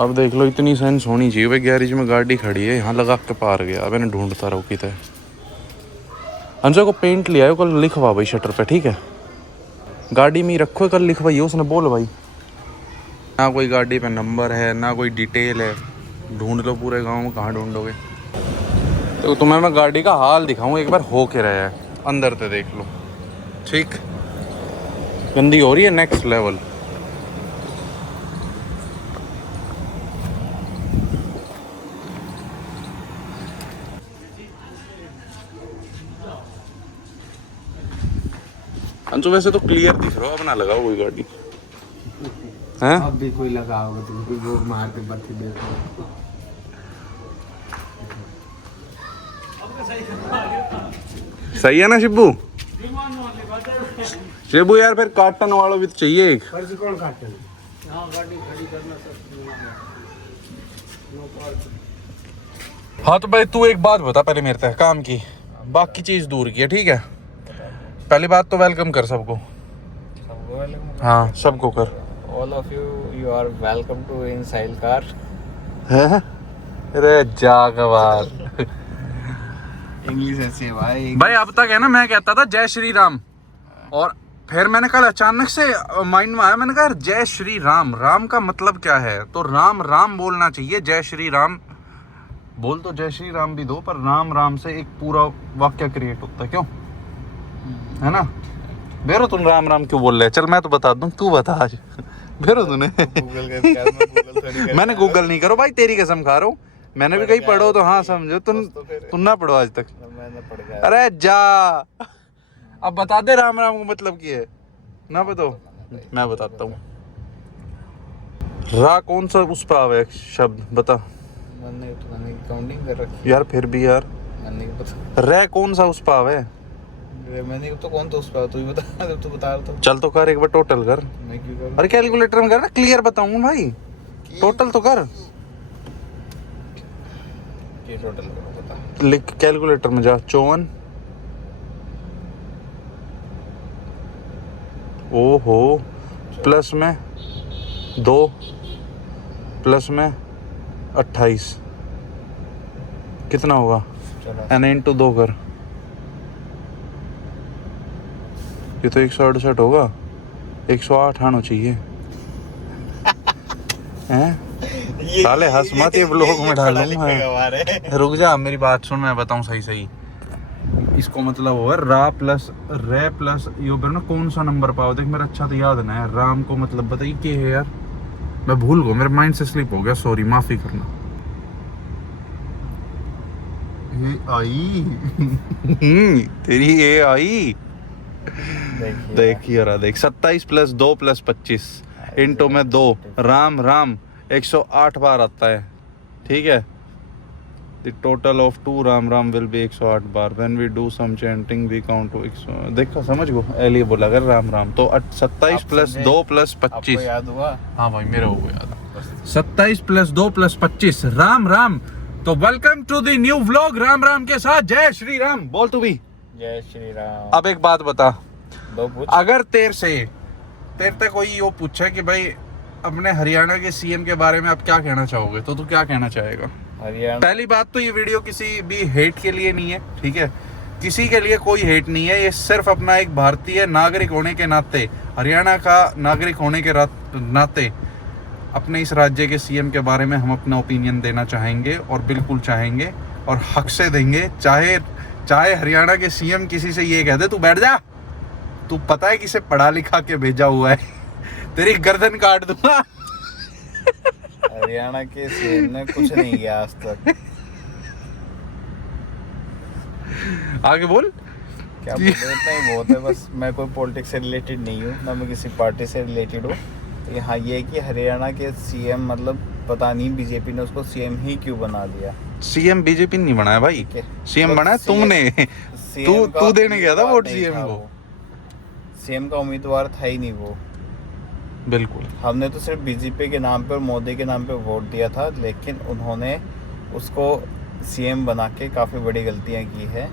अब देख लो, इतनी सेंस होनी चाहिए भाई, गैरेज में गाड़ी खड़ी है, यहाँ लगा के पार गया। अब इन्हें ढूंढता रहो कितने। अंजय को पेंट लिया है, कल लिखवा भाई शटर पे, ठीक है? गाड़ी में ही रखो, कल लिखवाइए उसने, बोल भाई। ना कोई गाड़ी पे नंबर है, ना कोई डिटेल है। ढूंढ लो पूरे गांव में, कहाँ ढूंढोगे? तो तुम्हें मैं गाड़ी का हाल दिखाऊं, एक बार हो के रहा है, अंदर से देख लो, ठीक? गंदी हो रही है नेक्स्ट लेवल। अंशु वैसे तो क्लियर दिख रहा हो, अब ना लगाओ कोई गाड़ी हैं? अब भी कोई लगा होगा तुमको, वो मार के बत्ती दे। सही है ना शिब्बू? शिब्बू यार फिर काटन वाला भी तो चाहिए एक। कौन काटन? हाँ तो भाई तू एक बात बता पहले मेरे तक काम की, बाकी चीज दूर की है, ठीक है? पहली बात तो वेलकम कर सबको। हाँ सबको कर। All of you, you are welcome to in Sahil car. है? अरे जागवार। इंग्लिश ऐसी है भाई। भाई अब तक है ना, मैं कहता था जय श्री राम, और फिर मैंने कल अचानक से माइंड में आया, मैंने कहा जय श्री राम, राम का मतलब क्या है? तो राम राम बोलना चाहिए, जय श्री राम बोल तो जय श्री राम भी दो, पर राम राम से एक पूरा वाक्य क्रिएट होता है, क्यों? है ना? बेरो तुम राम राम क्यों बोल रहे? चल मैं तो बता दूं, तू बता आज। बेरो तूने मैंने गूगल नहीं करो भाई, तेरी कसम खा रहा हूँ, मैंने भी कहीं पढ़ो तो हाँ समझो, तुम ना पढ़ो आज तक। अरे जा, अब बता दे राम राम का मतलब क्या है ना? बताओ, मैं बताता हूँ। रा कौन सा उस पर आवे शब्द बता? मैंने काउंटिंग कर रखी यार फिर भी यार, मैंने पता। रे कौन सा उस पर आवे? मैंने तो कौन तो उस पर, तू ही बता। जब तू बता रहा था। चल तो कर एक बार टोटल कर। मैं क्यों करूं? अरे कैलकुलेटर में कर ना, क्लियर बताऊंगा भाई, टोटल तो कर। ये टोटल करो बता। लिख कैलकुलेटर में जा, 54, ओहो, प्लस में 2, प्लस में 28, कितना होगा? एन इंटू 2 कर, ये तो 168 होगा, 108 आना चाहिए। हैं? साले हंस मत, ये ब्लॉग में डालूंगा। रुक जा, मेरी बात सुन, मैं बताऊं सही सही। इसको मतलब होगा रा प्लस रे प्लस यो पर ना कौन सा नंबर पाओ, देख मेरा अच्छा तो याद ना है। राम को मतलब बताइए क्या है यार, मैं भूल गया, मेरे माइंड से स्लिप हो गया, सॉरी, माफी करना। ये आई तेरी ये आई, देखिए रहा, देख 27 प्लस 2 प्लस 25 इंटू में 2, राम राम 108 बार आता है, ठीक है? The total of 2 Ram Ram will be 108 bar. When we do some chanting we count to 100। देखो समझ गो, एलिए बोला अगर राम राम तो 27 प्लस 2 प्लस 25। याद हुआ? हाँ भाई मेरे हो याद, 27 प्लस 2 प्लस 25 राम राम। तो welcome to the new vlog Ram Ram के साथ, जय श्री राम बोल तू भी। जय श्री राम। अब एक बात बता, पूछ। अगर तेरे से कोई यो पूछे कि भाई अपने हरियाणा के सीएम के बारे में आप क्या कहना चाहोगे, तो तू क्या कहना चाहेगा? हरियाणा, पहली बात तो ये वीडियो किसी भी हेट के लिए नहीं है, ठीक है? किसी के लिए कोई हेट नहीं है, ये सिर्फ अपना एक भारतीय नागरिक होने के नाते, हरियाणा का नागरिक होने के नाते अपने इस राज्य के सीएम के बारे में हम अपना ओपिनियन देना चाहेंगे, और बिल्कुल चाहेंगे और हक से देंगे। चाहे हरियाणा के सीएम किसी से ये कह दे तू बैठ जा, तू पता है किसे पढ़ा लिखा के भेजा हुआ है, तेरी गर्दन काट दूंगा। हरियाणा के सीएम ने कुछ नहीं किया आज तक। आगे बोल। क्या बोले, इतना ही बहुत है बस। मैं कोई पॉलिटिक्स से रिलेटेड नहीं हूँ, ना मैं किसी पार्टी से रिलेटेड हूँ। तो यहाँ ये है कि हरियाणा के सीएम मतलब पता नहीं बीजेपी ने उसको सीएम ही क्यों बना दिया। सीएम बीजेपी ने नहीं बनाया भाई, सीएम बनाया तुमने। तू देने गया था वोट सीएम को। सीएम का उम्मीदवार था ही नहीं वो। बिल्कुल, हमने तो सिर्फ बीजेपी के नाम पे और मोदी के नाम पे वोट दिया था, लेकिन उन्होंने उसको सीएम बना के काफी बड़ी गलतियां की है।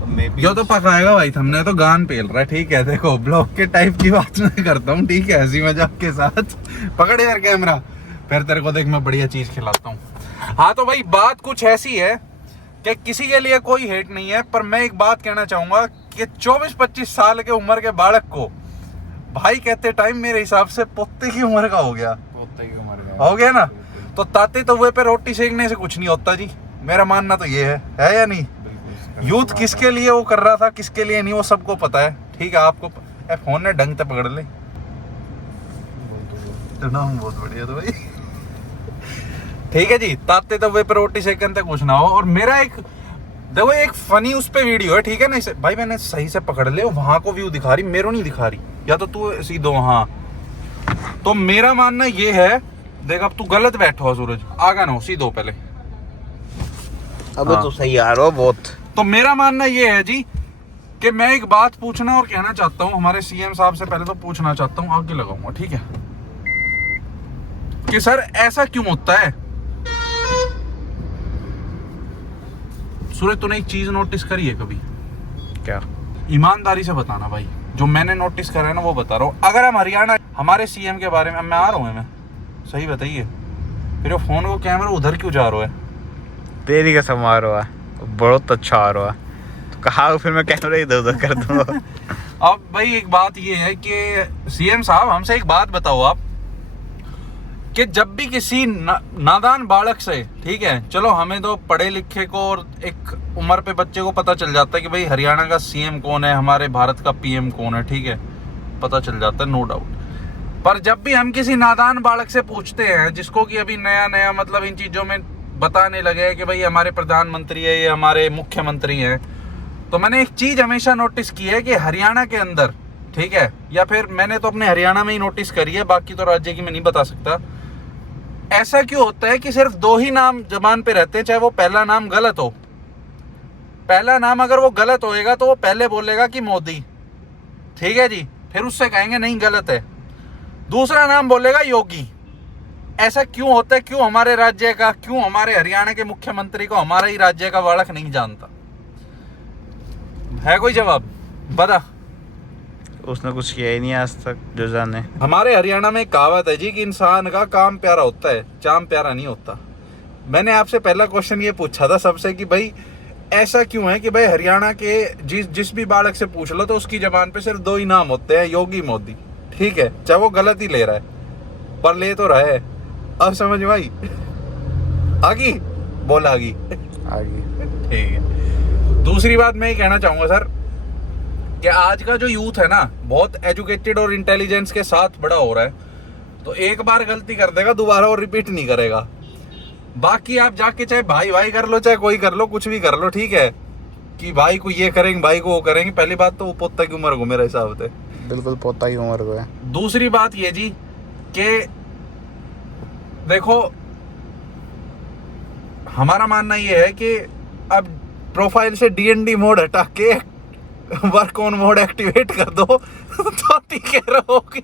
तो मैं भी जो तो पकाएगा भाई, हमने तो गान पेल रहा है, ठीक है? देखो ब्लॉग के टाइप की बात मैं करता हूँ, ठीक है? हंसी मजाक के साथ। पकड़ यार कैमरा, फिर तेरे को देख मैं बढ़िया चीज खिलाता हूँ। हाँ तो भाई बात कुछ ऐसी है कि किसी के लिए कोई हेट नहीं है, पर मैं एक बात कहना चाहूंगा कि 24-25 साल के उम्र के बालक को भाई कहते टाइम मेरे हिसाब से पोते की उम्र का हो गया, पोते की उम्र का हो गया ना। तो ताते तवे पे रोटी सेकने से कुछ नहीं होता जी, मेरा मानना तो ये है या नहीं। यूथ किसके लिए वो कर रहा था, किसके लिए नहीं, वो सबको पता है। ठीक है, आपको फोन ने ढंग से पकड़ ले तो नाम बहुत बढ़िया तो भाई। ठीक है जी, ताते तवे पे रोटी सेकन तक कुछ ना हो। और मेरा एक देखो एक फनी उस पे वीडियो है, ठीक है ना, इसे भाई मैंने सही से पकड़ ले, वहां को व्यू दिखा रही, मेरे को नहीं दिखा रही, या तो तू सीधो। हाँ तो मेरा मानना ये है, देख अब तू गलत बैठा हो सूरज, आगा ना हो, सीधो पहले। अब हाँ। तो सही आ रहा हो बहुत। तो मेरा मानना ये है जी कि मैं एक बात पूछना और कहना चाहता हूँ हमारे सीएम साहब से, पहले तो पूछना चाहता हूँ, आगे लगाऊंगा ठीक है, कि सर ऐसा क्यों होता है। सूरज तूने एक चीज नोटिस करी है कभी? क्या? ईमानदारी से बताना भाई, जो मैंने नोटिस करा है ना वो बता रहा हूँ। अगर हम हरियाणा हमारे सीएम के बारे में, मैं आ रहा हूँ, मैं सही बताइए, फिर वो फोन को कैमरा उधर क्यों जा रहा है? तेरी कसम आ रहा है, बहुत अच्छा आ रहा है, तो कहा फिर मैं कैमरा इधर उधर कर दूंगा। अब भाई एक बात ये है कि सीएम साहब हमसे एक बात बताओ आप, कि जब भी किसी नादान बालक से, ठीक है चलो हमें तो पढ़े लिखे को और एक उम्र पे बच्चे को पता चल जाता है कि भाई हरियाणा का सीएम कौन है, हमारे भारत का पीएम कौन है, ठीक है पता चल जाता है, नो डाउट। पर जब भी हम किसी नादान बालक से पूछते हैं, जिसको कि अभी नया नया मतलब इन चीजों में बताने लगे हैं कि भाई हमारे प्रधानमंत्री है, ये हमारे मुख्यमंत्री हैं, तो मैंने एक चीज हमेशा नोटिस की है कि हरियाणा के अंदर, ठीक है, या फिर मैंने तो अपने हरियाणा में ही नोटिस करी है, बाकी तो राज्य की मैं नहीं बता सकता, ऐसा क्यों होता है कि सिर्फ दो ही नाम जबान पे रहते हैं, चाहे वो पहला नाम गलत हो। पहला नाम अगर वो गलत होएगा तो वो पहले बोलेगा कि मोदी, ठीक है जी, फिर उससे कहेंगे नहीं गलत है, दूसरा नाम बोलेगा योगी। ऐसा क्यों होता है? क्यों हमारे राज्य का, क्यों हमारे हरियाणा के मुख्यमंत्री को हमारा ही राज्य का बालक नहीं जानता? है कोई जवाब? बता। उसने कुछ किया ही नहीं आज तक जो जाने। हमारे हरियाणा में एक कहावत है जी कि इंसान का काम प्यारा होता है, चाम प्यारा नहीं होता। मैंने आपसे पहला क्वेश्चन ये पूछा था सबसे कि भाई ऐसा क्यों है कि भाई हरियाणा के जिस भी बालक से पूछ लो तो उसकी जबान पे सिर्फ दो ही नाम होते हैं, योगी मोदी, ठीक है, चाहे वो गलत ही ले रहा है पर ले तो रहा है। अब समझ में आई? आगी बोल आगी, ठीक है। दूसरी बात मैं ये कहना चाहूंगा सर कि आज का जो यूथ है ना बहुत एजुकेटेड और इंटेलिजेंस के साथ बड़ा हो रहा है, तो एक बार गलती कर देगा दोबारा और रिपीट नहीं करेगा। बाकी आप जाके चाहे भाई भाई कर लो, चाहे कोई कर लो, कुछ भी कर लो, ठीक है, कि भाई को ये करेंगे भाई को वो करेंगे, पहली बात तो वो पोता की उम्र को मेरे हिसाब से, बिल्कुल पोता की उम्र को है। दूसरी बात ये जी कि देखो हमारा मानना ये है कि अब प्रोफाइल से डीएनडी मोड हटा के वर्क ऑन मोड एक्टिवेट कर दो तो ठीक है रहोगे।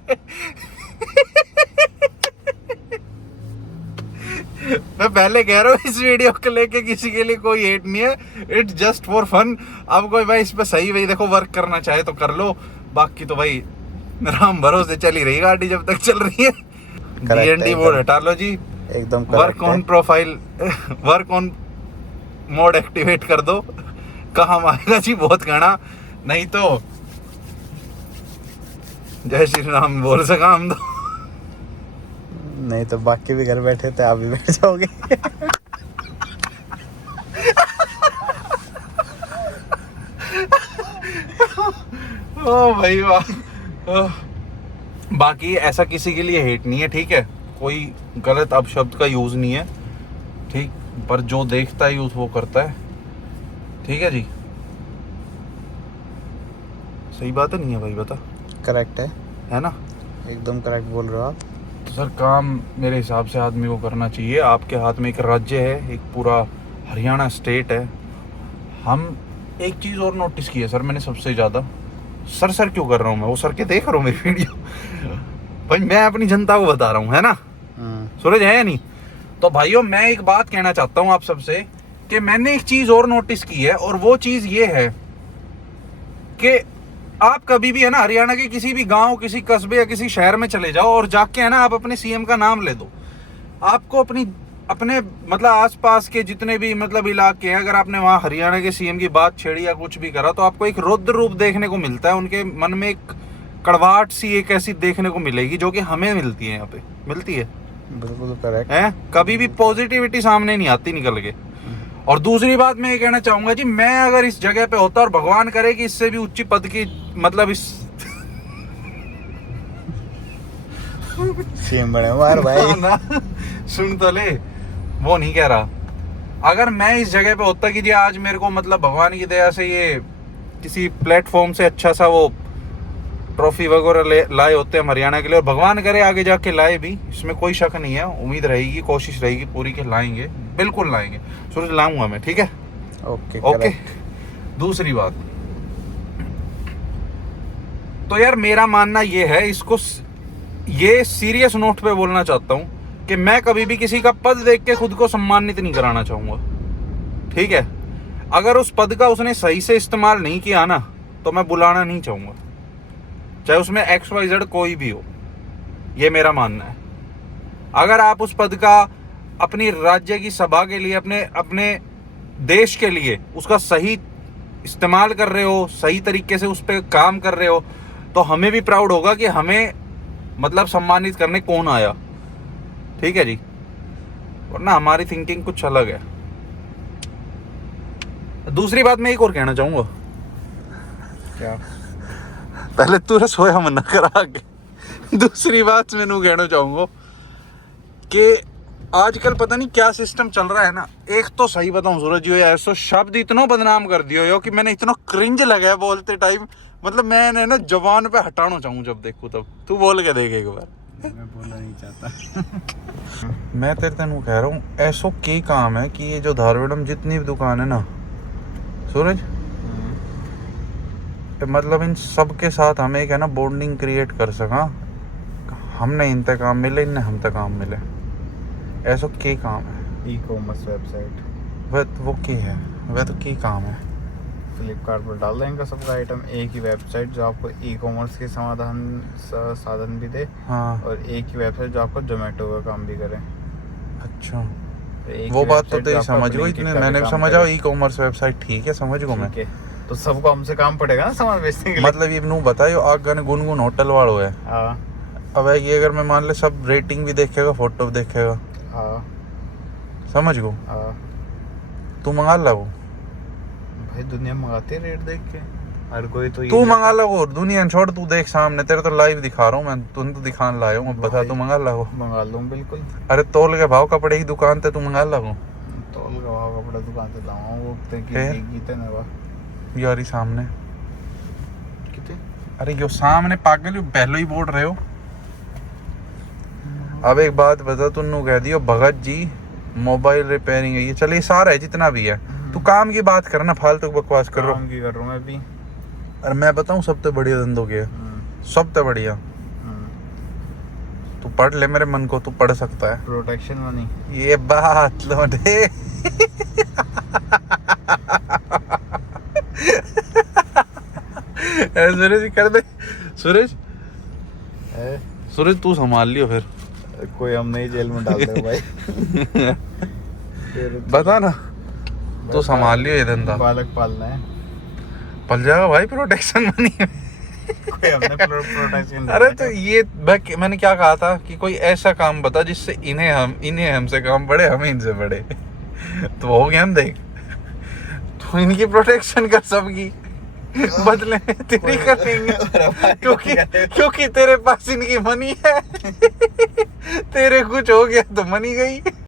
मैं पहले कह रहा हूँ इस वीडियो को लेके किसी के लिए कोई हेट नहीं है, इट्स जस्ट फॉर फन। अब कोई भाई इस पे सही भाई देखो वर्क करना चाहे तो कर लो, बाकी तो भाई राम भरोसे चली रही गाड़ी जब तक चल रही है। डीएनडी मोड हटा लो जी, एकदम work on profile, work on mode activate कर दो, काम आएगा जी बहुत घना। नहीं तो जय श्री राम बोल सका हम तो, नहीं तो बाकी भी घर बैठे थे, आप भी बैठ जाओगे। ओ भाई वाह। बाकी ऐसा किसी के लिए हेट नहीं है, ठीक है, कोई गलत अपशब्द का यूज नहीं है, ठीक, पर जो देखता है यूथ वो करता है, ठीक है जी, सही बात है नहीं है भाई? बता। करेक्ट है ना? एकदम करेक्ट बोल रहे हो आप। तो सर काम मेरे हिसाब से आदमी को करना चाहिए। आपके हाथ में एक राज्य है, एक पूरा हरियाणा स्टेट है। हम एक चीज़ और नोटिस की है सर मैंने सबसे ज़्यादा, सर क्यों कर रहा हूँ मैं, वो सर के देख रहा हूँ मेरी वीडियो भाई मैं अपनी जनता को बता रहा हूँ, है ना सूरज, है या नहीं? तो भाइयों मैं एक बात कहना चाहता हूँ आप सबसे कि मैंने एक चीज़ और नोटिस की है, और वो चीज़ ये है कि आप कभी भी है ना हरियाणा के किसी भी गांव, किसी कस्बे या किसी शहर में चले जाओ और जाके है ना आप अपने सीएम का नाम ले दो, आपको अपने मतलब आसपास के जितने भी मतलब इलाके हैं, अगर आपने वहाँ हरियाणा के सीएम की बात छेड़ी या कुछ भी करा तो आपको एक रौद्र रूप देखने को मिलता है। उनके मन में एक कड़वाहट सी एक ऐसी देखने को मिलेगी जो कि हमें मिलती है, यहाँ पे मिलती है। बिल्कुल करेक्ट है, कभी भी पॉजिटिविटी सामने नहीं आती निकल के। और दूसरी बात मैं ये कहना चाहूंगा जी, मैं अगर इस जगह पे होता और भगवान करे कि इससे भी उच्च पद की मतलब इस सीएम बने मार भाई ना, सुन तो ले, वो नहीं कह रहा। अगर मैं इस जगह पे होता कि जी आज मेरे को मतलब भगवान की दया से ये किसी प्लेटफॉर्म से अच्छा सा वो ट्रॉफी वगैरह लाए होते हैं हरियाणा के लिए, और भगवान करे आगे जाके लाए भी, इसमें कोई शक नहीं है, उम्मीद रहेगी, कोशिश रहेगी पूरी के लाएंगे, बिल्कुल लाएंगे, सूरज लाऊंगा मैं, ठीक है। Okay okay. दूसरी बात तो यार मेरा मानना ये है, इसको ये सीरियस नोट पे बोलना चाहता हूं कि मैं कभी भी किसी का पद देख के खुद को सम्मानित नहीं कराना चाहूंगा, ठीक है। अगर उस पद का उसने सही से इस्तेमाल नहीं किया ना तो मैं बुलाना नहीं चाहूंगा, चाहे उसमें XYZ कोई भी हो, ये मेरा मानना है। अगर आप उस पद का अपनी राज्य की सभा के लिए, अपने देश के लिए उसका सही इस्तेमाल कर रहे हो, सही तरीके से उस पर काम कर रहे हो, तो हमें भी प्राउड होगा कि हमें मतलब सम्मानित करने कौन आया, ठीक है जी। वरना हमारी थिंकिंग कुछ अलग है। दूसरी बात मैं एक और कहना चाहूंगा। क्या? पहले तू रसोया मना करा के, दूसरी बात मैंने कहना चाहूंगा कि आजकल पता नहीं क्या सिस्टम चल रहा है ना। एक तो सही बताऊं सूरज जी, ऐसा शब्द इतना बदनाम कर दियो यो कि मैंने इतना क्रिंज लगा है बोलते टाइम, मतलब मैंने ना जबान पे हटाना चाहूँ जब देखूं तब। तू बोल के देख एक बार। मैं बोलना नहीं चाहता मैं तेरे तेनू कह रहा हूँ, ऐसो के काम है कि ये जो धारवाड़ में जितनी भी दुकान है ना सूरज, मतलब इन सब के साथ हमें एक है ना बॉन्डिंग क्रिएट कर सका, हमने इनते काम मिले, इनने हम तक काम मिले, ऐसा के काम है। ई-कॉमर्स वेबसाइट वह वो के है, वह तो के काम है। फ्लिपकार्ट पर डाल देंगे सबका आइटम, एक ही वेबसाइट जो आपको ई-कॉमर्स के साधन भी दे, हाँ और एक ही वेबसाइट जो आपको जोमेटो का काम भी करे। अच्छा, एक वो ही बात तो website जो तेरी आपका समझ गई, Blinkit इतने का भी मैंने काम समझा करे। ई-कॉमर्स वेबसाइट, ठीक है समझ गो मैं। ठीक है, तो सबको हमसे काम पड़ेगा ना सामान बेचने के लिए। मतलब ये नू बतायो आगे ने गुनगुन होटल वालों है, हाँ अब ये अगर मैं मान ले सब रेटिंग भी देखेगा, फोटो भी देखेगा, हाँ समझ गो, हाँ तू मंगा लगो, भाई दुनिया मंगाती है रेट देख के, हर कोई तो तू मंगा लगो, दुनिया छोड़, तू देख सामने, तेरे तो लाइव दिखा रहा हूँ मैं, तुम तो दिखाने लाया हूँ, बता तू मंगा लगो। मंगा लूँ बिल्कुल। अरे तोल के भाव कपड़े की दुकान ते तू मंगा लगो तोल का भाव कपड़ा दुकान से लाऊंगा, वो ते की फिर? गीते ना वा यारी सामने, कितने अरे यो सामने पागल हो, पहले ही बोल रहे हो। अब एक बात बता, तुन्नू कह दियो भगत जी मोबाइल रिपेयरिंग है, ये चल ये सारा है जितना भी है, तू काम की बात करना, फालतू बकवास कर रहा काम की कर रहा हूँ मैं भी। और मैं बताऊं सबसे बढ़िया धंधों के, सबसे बढ़िया, तू पढ़ ले मेरे मन को, तू पढ़ सकता है। Protection money. ये बात लोटे सूरज कर दे, सूरज सूरज तू संभाल लियो फिर, कोई हम नहीं जेल में डाल दे भाई बता ना, तू संभाल लियो ये धंधा, बालक पालना है, पल जाएगा भाई प्रोटेक्शन मनी कोई हमने प्रोटेक्शन। अरे तो ये मैंने क्या कहा था कि कोई ऐसा काम बता जिससे इन्हें हमसे काम पड़े, हमें इनसे पड़े, तो हो गया हम देख, तो इनकी प्रोटेक्शन कर सबकी, बदले में तेरी करेंगे क्योंकि तेरे पास इनकी मनी है तेरे कुछ हो गया तो मनी गई।